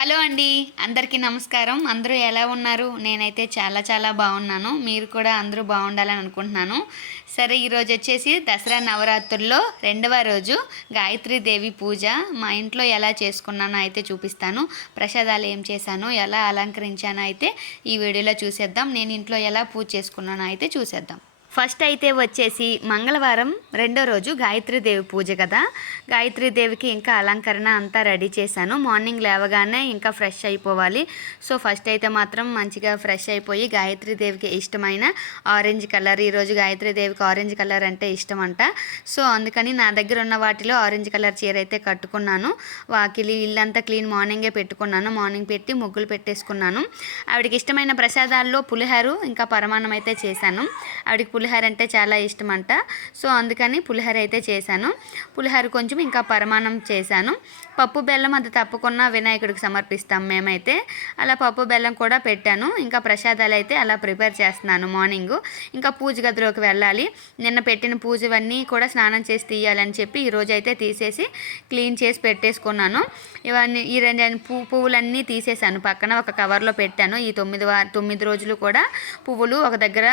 Hello అండి అందరికీ నమస్కారం. అందరూ ఎలా ఉన్నారు? నేనైతే చాలా చాలా బాగున్నాను. మీరు కూడా అందరూ బాగుండాలని అనుకుంటున్నాను. సరే ఈరోజు వచ్చేసి దసరా నవరాత్రుల్లో రెండవ రోజు గాయత్రి దేవి పూజ. మా ఇంట్లో ఎలా చేసుకున్నానో అయితే చూపిస్తాను. ప్రసాదాలు ఏం చేశాను ఎలా అలంకరించానో అయితే ఈ వీడియోలో చూసేద్దాం. నేను ఇంట్లో ఎలా పూజ చేసుకున్నానో అయితే చూసేద్దాం. ఫస్ట్ అయితే వచ్చేసి మంగళవారం రెండో రోజు గాయత్రీదేవి పూజ కదా. గాయత్రీదేవికి ఇంకా అలంకరణ అంతా రెడీ చేశాను. మార్నింగ్ లేవగానే ఇంకా ఫ్రెష్ అయిపోవాలి. సో ఫస్ట్ అయితే మాత్రం మంచిగా ఫ్రెష్ అయిపోయి గాయత్రీదేవికి ఇష్టమైన ఆరెంజ్ కలర్. ఈరోజు గాయత్రీదేవికి ఆరెంజ్ కలర్ అంటే ఇష్టం అంట సో అందుకని నా దగ్గర ఉన్న వాటిలో ఆరెంజ్ కలర్ చీర అయితే కట్టుకున్నాను. వాకిలి ఇల్లంతా క్లీన్ మార్నింగే పెట్టుకున్నాను. మార్నింగ్ పెట్టి ముగ్గులు పెట్టేసుకున్నాను. ఆవిడకి ఇష్టమైన ప్రసాదాల్లో పులిహారు ఇంకా పరమాణం అయితే చేశాను. ఆవిడకి పులిహోర అంటే చాలా ఇష్టం అంట సో అందుకని పులిహోర అయితే చేశాను. పులిహోర కొంచెం ఇంకా పరమాన్నం చేశాను. పప్పు బెల్లం అది తప్పకుండా వినాయకుడికి సమర్పిస్తాం మేమైతే. అలా పప్పు బెల్లం కూడా పెట్టాను. ఇంకా ప్రసాదాలు అయితే అలా ప్రిపేర్ చేస్తున్నాను మార్నింగ్. ఇంకా పూజ గదిలోకి వెళ్ళాలి. నిన్న పెట్టిన పూజవన్నీ కూడా స్నానం చేసి తీయాలని చెప్పి ఈరోజు అయితే తీసేసి క్లీన్ చేసి పెట్టేసుకున్నాను. ఇవన్నీ ఈ రెండు పూ పువ్వులన్నీ తీసేసాను పక్కన ఒక కవర్లో పెట్టాను. ఈ తొమ్మిది వా తొమ్మిది రోజులు కూడా పువ్వులు ఒక దగ్గర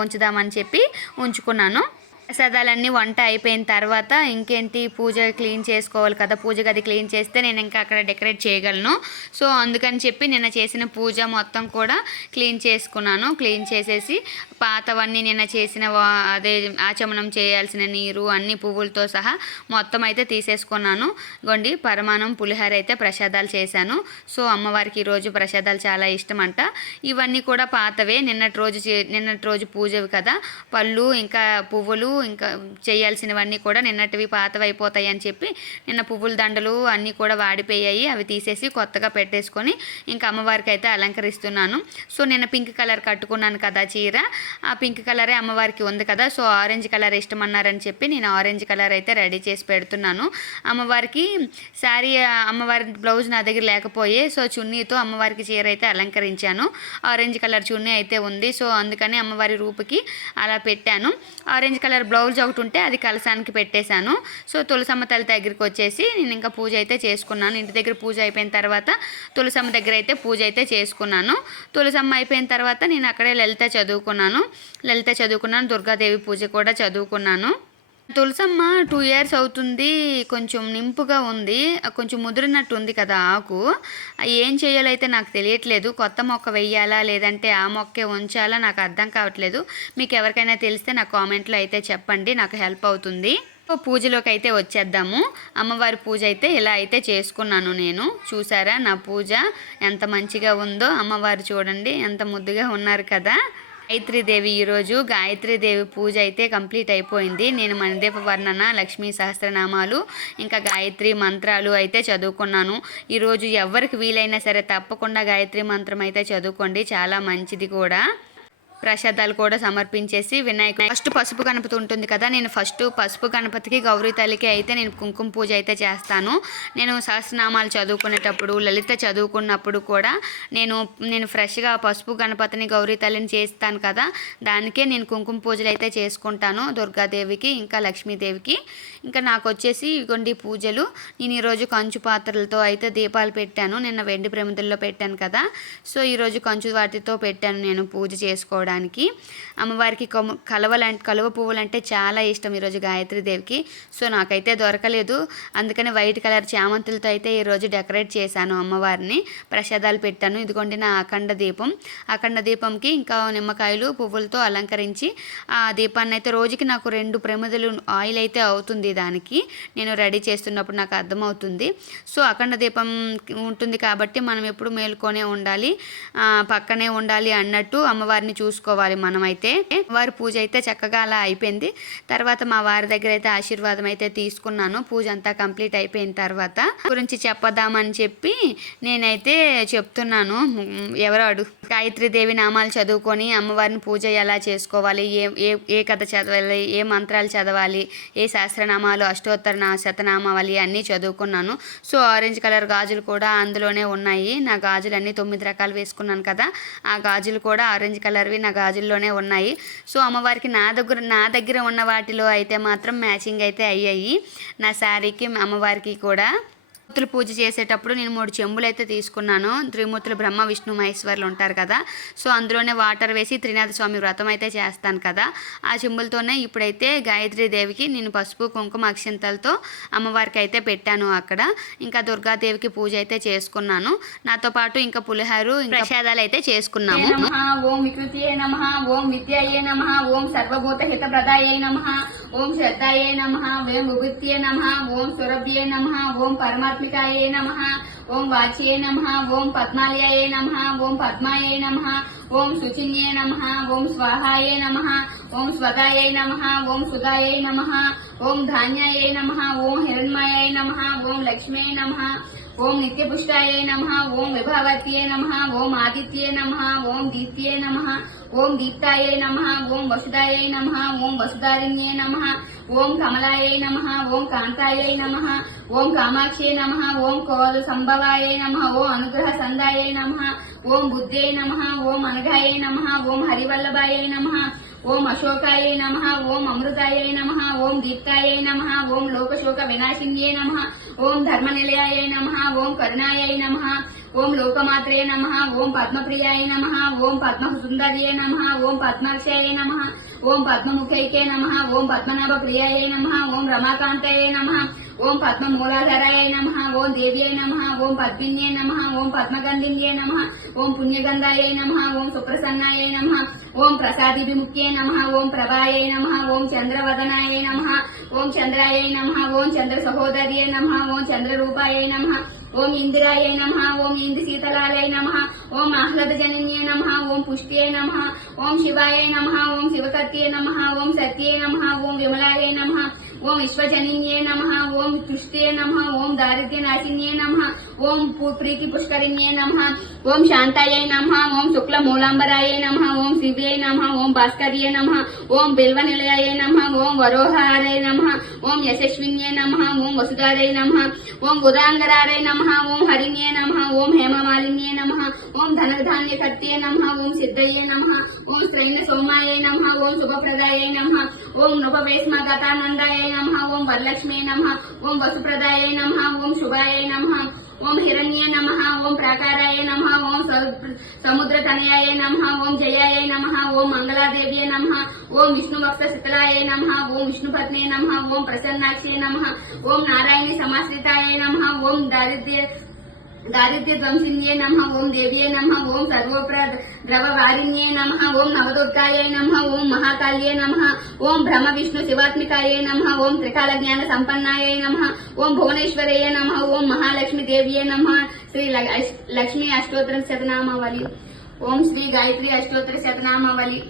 ఉంచుదామని చెప్పి ఉంచుకున్నాను. ప్రసాదాలన్నీ వంట అయిపోయిన తర్వాత ఇంకేంటి పూజ క్లీన్ చేసుకోవాలి కదా పూజ గది క్లీన్ చేస్తే నేను ఇంకా అక్కడ డెకరేట్ చేయగలను. సో అందుకని చెప్పి నిన్న చేసిన పూజ మొత్తం కూడా క్లీన్ చేసుకున్నాను. క్లీన్ చేసేసి పాతవన్నీ నిన్న చేసిన అదే ఆచమనం చేయాల్సిన నీరు అన్ని పువ్వులతో సహా మొత్తం అయితే తీసేసుకున్నాను. గొండి పరమాణం పులిహోర అయితే ప్రసాదాలు చేశాను. సో అమ్మవారికి ఈరోజు ప్రసాదాలు చాలా ఇష్టం అంట ఇవన్నీ కూడా పాతవే. నిన్నటి రోజు చే- నిన్నటి రోజు పూజవి కదా. పళ్ళు ఇంకా పువ్వులు ఇంకా చేయాల్సినవన్నీ కూడా నిన్నటివి పాతవైపోతాయి అని చెప్పి నిన్న పువ్వుల దండలు అన్నీ కూడా వాడిపోయాయి. అవి తీసేసి కొత్తగా పెట్టేసుకొని ఇంకా అమ్మవారికి అయితే అలంకరిస్తున్నాను. సో నిన్న పింక్ కలర్ కట్టుకున్నాను కదా చీర. ఆ పింక్ కలరే అమ్మవారికి ఉంది కదా. సో ఆరెంజ్ కలర్ ఇష్టమన్నారని చెప్పి నేను ఆరెంజ్ కలర్ అయితే రెడీ చేసి పెడుతున్నాను. అమ్మవారికి శారీ అమ్మవారి బ్లౌజ్ నా దగ్గర లేకపోయే సో చున్నీతో అమ్మవారికి చీర అయితే అలంకరించాను. ఆరెంజ్ కలర్ చున్నీ అయితే ఉంది. సో అందుకని అమ్మవారి రూపుకి అలా పెట్టాను. ఆరెంజ్ కలర్ బ్లౌజ్ ఒకటి ఉంటే అది కలసానికి పెట్టేశాను. సో తులసమ్మ తల్లి దగ్గరికి వచ్చేసి నేను ఇంకా పూజ అయితే చేసుకున్నాను. ఇంటి దగ్గర పూజ అయిపోయిన తర్వాత తులసమ్మ దగ్గర అయితే పూజ అయితే చేసుకున్నాను. తులసమ్మ అయిపోయిన తర్వాత నేను అక్కడే లలిత చదువుకున్నాను. లలిత చదువుకున్నాను. దుర్గాదేవి పూజ కూడా చదువుకున్నాను. తులసమ్మ టూ ఇయర్స్ అవుతుంది కొంచెం నింపుగా ఉంది కొంచెం ముదిరినట్టు ఉంది కదా ఆకు. ఏం చేయాలైతే నాకు తెలియట్లేదు. కొత్త మొక్క వెయ్యాలా లేదంటే ఆ మొక్కే ఉంచాలా నాకు అర్థం కావట్లేదు. మీకు ఎవరికైనా తెలిస్తే నా కామెంట్లో అయితే చెప్పండి నాకు హెల్ప్ అవుతుంది. పూజలోకి అయితే వచ్చేద్దాము. అమ్మవారి పూజ అయితే ఇలా అయితే చేసుకున్నాను నేను. చూసారా నా పూజ? ఎంత మంచిగా ఉందో అమ్మవారు చూడండి ఎంత ముద్దుగా ఉన్నారు కదా. గాయత్రీదేవి ఈరోజు గాయత్రీదేవి పూజ అయితే కంప్లీట్ అయిపోయింది. నేను మణిదీప వర్ణన లక్ష్మీ సహస్రనామాలు ఇంకా గాయత్రి మంత్రాలు అయితే చదువుకున్నాను. ఈరోజు ఎవరికి వీలైనా సరే తప్పకుండా గాయత్రి మంత్రం అయితే చదువుకోండి. చాలా మంచిది కూడా. ప్రసాదాలు కూడా సమర్పించేసి వినాయకుడు ఫస్ట్ పసుపు గణపతి ఉంటుంది కదా నేను ఫస్ట్ పసుపు గణపతికి గౌరీ తల్లికి అయితే నేను కుంకుమ పూజ అయితే చేస్తాను. నేను సహస్రనామాలు చదువుకునేటప్పుడు లలిత చదువుకున్నప్పుడు కూడా నేను నేను ఫ్రెష్గా పసుపు గణపతిని గౌరీ తల్లిని చేస్తాను కదా దానికే నేను కుంకుమ పూజలు అయితే చేసుకుంటాను. దుర్గాదేవికి ఇంకా లక్ష్మీదేవికి. ఇంకా నాకు వచ్చేసి ఇగొండి పూజలు. నేను ఈరోజు కంచు పాత్రలతో అయితే దీపాలు పెట్టాను. నిన్న వెండి ప్రమిదల్లో పెట్టాను కదా సో ఈరోజు కంచు వాటితో పెట్టాను నేను పూజ చేసుకోవడం చేసుకోవడానికి. అమ్మవారికి కొమ్మ కలవలంటే కలువ పువ్వులు అంటే చాలా ఇష్టం ఈరోజు గాయత్రి దేవికి. సో నాకైతే దొరకలేదు. అందుకని వైట్ కలర్ చామంతులతో అయితే ఈరోజు డెకరేట్ చేశాను అమ్మవారిని. ప్రసాదాలు పెట్టాను. ఇదిగోండి నా అఖండ దీపం. అఖండ దీపంకి ఇంకా నిమ్మకాయలు పువ్వులతో అలంకరించి ఆ దీపాన్ని అయితే రోజుకి నాకు రెండు ప్రమిదలు ఆయిల్ అయితే అవుతుంది దానికి. నేను రెడీ చేస్తున్నప్పుడు నాకు అర్థమవుతుంది. సో అఖండ దీపం ఉంటుంది కాబట్టి మనం ఎప్పుడు మేలుకొనే ఉండాలి. పక్కనే ఉండాలి అన్నట్టు అమ్మవారిని చూసుకోవాలి మనమైతే. వారి పూజ అయితే చక్కగా అలా అయిపోయింది. తర్వాత మా వారి దగ్గర అయితే ఆశీర్వాదం అయితే తీసుకున్నాను. పూజ అంతా కంప్లీట్ అయిపోయిన తర్వాత గురించి చెప్పదామని చెప్పి నేనైతే చెప్తున్నాను. మ్, ఎవరో అడుగు? గాయత్రి దేవి నామాలు చదువుకొని అమ్మవారిని పూజ ఎలా చేసుకోవాలి? ఏ ఏ ఏ కథ చదవాలి? ఏ మంత్రాలు చదవాలి? ఏ సహస్రనామాలు అష్టోత్తర శతనామావళి అన్నీ చదువుకున్నాను. సో ఆరెంజ్ కలర్ గాజులు కూడా అందులోనే ఉన్నాయి. నా గాజులు అన్నీ తొమ్మిది రకాలు వేసుకున్నాను కదా. ఆ గాజులు కూడా ఆరెంజ్ కలర్వి. నా గాజుల్లోనే ఉన్నాయి. సో అమ్మవారికి నా దగ్గర నా దగ్గర ఉన్న వాటిలో అయితే మాత్రం మ్యాచింగ్ అయితే అయ్యాయి. నా శారీకి అమ్మవారికి కూడా త్రిమూర్తులు పూజ చేసేటప్పుడు నేను మూడు చెంబులు అయితే తీసుకున్నాను. త్రిమూర్తులు బ్రహ్మ విష్ణు మహేశ్వర్లు ఉంటారు కదా. సో అందులోనే వాటర్ వేసి త్రినాథ స్వామి వ్రతం అయితే చేస్తాను కదా. ఆ చెంబులతోనే ఇప్పుడైతే గాయత్రి దేవికి నేను పసుపు కుంకుమ అక్షంతలతో అమ్మవారికి అయితే పెట్టాను అక్కడ. ఇంకా దుర్గాదేవికి పూజ అయితే చేసుకున్నాను. నాతో పాటు ఇంకా పులిహారు ఇంకా ప్రసాదాలు అయితే చేసుకున్నాము. ఓం వికృతియే నమ ఓం విద్యాయే నమ ఓం సర్వభూత హితప్రదాయే నమ ఓం శ్రద్ధాయే నమ ఓం విభూత్యే ఓం సురభ్యే నమ ఓం పరమాత్మికాయే నమః ఓం వాచ్యే నమః ఓం పద్మాలయాయే నమః ఓం పద్మాయే నమః ఓం శుచిన్యే నమః ఓం స్వాహాయే నమః ఓం స్వదాయే నమః ఓం సుదాయే నమః ఓం ధాన్యాయే నమః ఓం హిరణ్మయాయ నమః ఓం లక్ష్మీ నమః ఓం నిత్యపుష్టాయ నమ ఓం విభావత్యే నమ ఓం ఆదిత్యే నమ ఓం దీప్త్యే నమ ఓం దీప్తాయ నమ ఓం వసుదాయ నమ ఓం వసుదారిణ్యే నమ ఓం కమలాయ నమ ఓం కాంతాయ నమ ఓం కామాక్షే నమ ఓం కోద సంభవాయ నమ ఓం అనుగ్రహ సందాయ నమ ఓం బుద్ధే నమ ఓం అనఘాయ నమ ఓం హరివల్లభాయ నమ ఓం అశోకాయ నమ ఓం అమృతాయ నమ ఓం దీప్తాయ నమ ఓం లోకశోక వినాశిన్యే నమ ఓం ధర్మనిలయాయ నమ ఓం కరుణాయ నమ ఓం లోకమాత్రే నమ ఓం పద్మప్రియాయ నమ ఓం పద్మసుందర్యే నమ ఓం పద్మాక్షయాయ నమ ఓం పద్మముఖైకే నమ ఓం పద్మనాభ ప్రియాయ నమ ఓం రమాకాంతయ నమ ఓం పద్మ మూలాధారాయ నమ ఓం దేవ్యై నమ ఓం పద్మిన్యే నమ ఓం పద్మగంధిన్యే నమ ఓం పుణ్యగంధాయ నమ ఓం సుప్రసన్నాయ నమ ఓం ప్రసాదిభిముఖ్యే నమ ఓం ప్రభాయ నమ ఓం చంద్రవదనాయ నమ ఓం చంద్రాయ నమ ఓం చంద్ర సహోదర్యే నమ ఓం చంద్రరూపాయ నమ ఓం ఇందిరాయ నమ ఓం ఇందు శీతలాయ నమ ఓం ఆహ్లాదజనన్యే నమ ఓం పుష్ట్యే నమ ఓం శివాయ నమ ఓం శివకత్యే నమ ఓం సత్యే నమ ఓం విమలాయ నమ ఓం విశ్వజనిన్యే నమ ఓం తుష్టే నమ ఓం దారిద్ర్యనాశిన్యే నమ ఓం పు- ప్రీతి పుష్కరిణ్యే నమ ఓం శాంతాయ నమ ఓం శుక్ల మూలాంబరాయ నమ ఓం శివ్యై నమ ఓం భాస్కర్యే నమ ఓం బిల్వ నిలయాయ నమ ఓం వరోహారాయ నమ ఓం యశస్విన్యే నమ ఓం వసుధారై నమ ఓం ఉదాంగరారై నమ ఓం హరిణ్యే నమ ఓం హేమమాలిన్యే నమ ఓం ధనధాన్య కర్త్యే నమ ఓం సిద్ధయ్యే నమ ఓం శ్రైన సోమాయ నమ ఓం శుభప్రదాయ నమ ఓం నృపవేస్మ గతానందాయ నమ ఓం వరలక్ష్మే నమ ఓం వసుప్రదాయ నమ ఓం శుభాయ నమ ఓం హిరణ్య నమ ఓం ప్రాకారాయ నమ ఓం సముద్ర తనయాయ నమ ఓం జయాయ నమ ఓం మంగళాదేవ్యే నమ ఓం విష్ణుభక్త శితలాయ నమ ఓం విష్ణుపత్నే నమ ఓం ప్రసన్నాక్షే నమ ఓం నారాయణి సమాశ్రితాయ నమ ఓం దారిద్ర్య దారిద్ర్య ధ్వంసిన్యే నమ ఓం దేవ్యే నమ ఓం సర్వోప్ర ద్రవ వారిణ్యే నమ ఓం నవదుర్గాయే నమ ఓం మహాకాళ్యే నమ ఓం బ్రహ్మ విష్ణు శివాత్మికాయే నమ ఓం త్రికాల జ్ఞాన సంపన్నాయ నమ ఓం భువనేశ్వరయ్య నమ ఓం మహాలక్ష్మి దేవ్యే నమ శ్రీ లక్ష్మీ అష్టోత్తర శతనామావళి ఓం శ్రీ గాయత్రి అష్టోత్తర శతనామావళి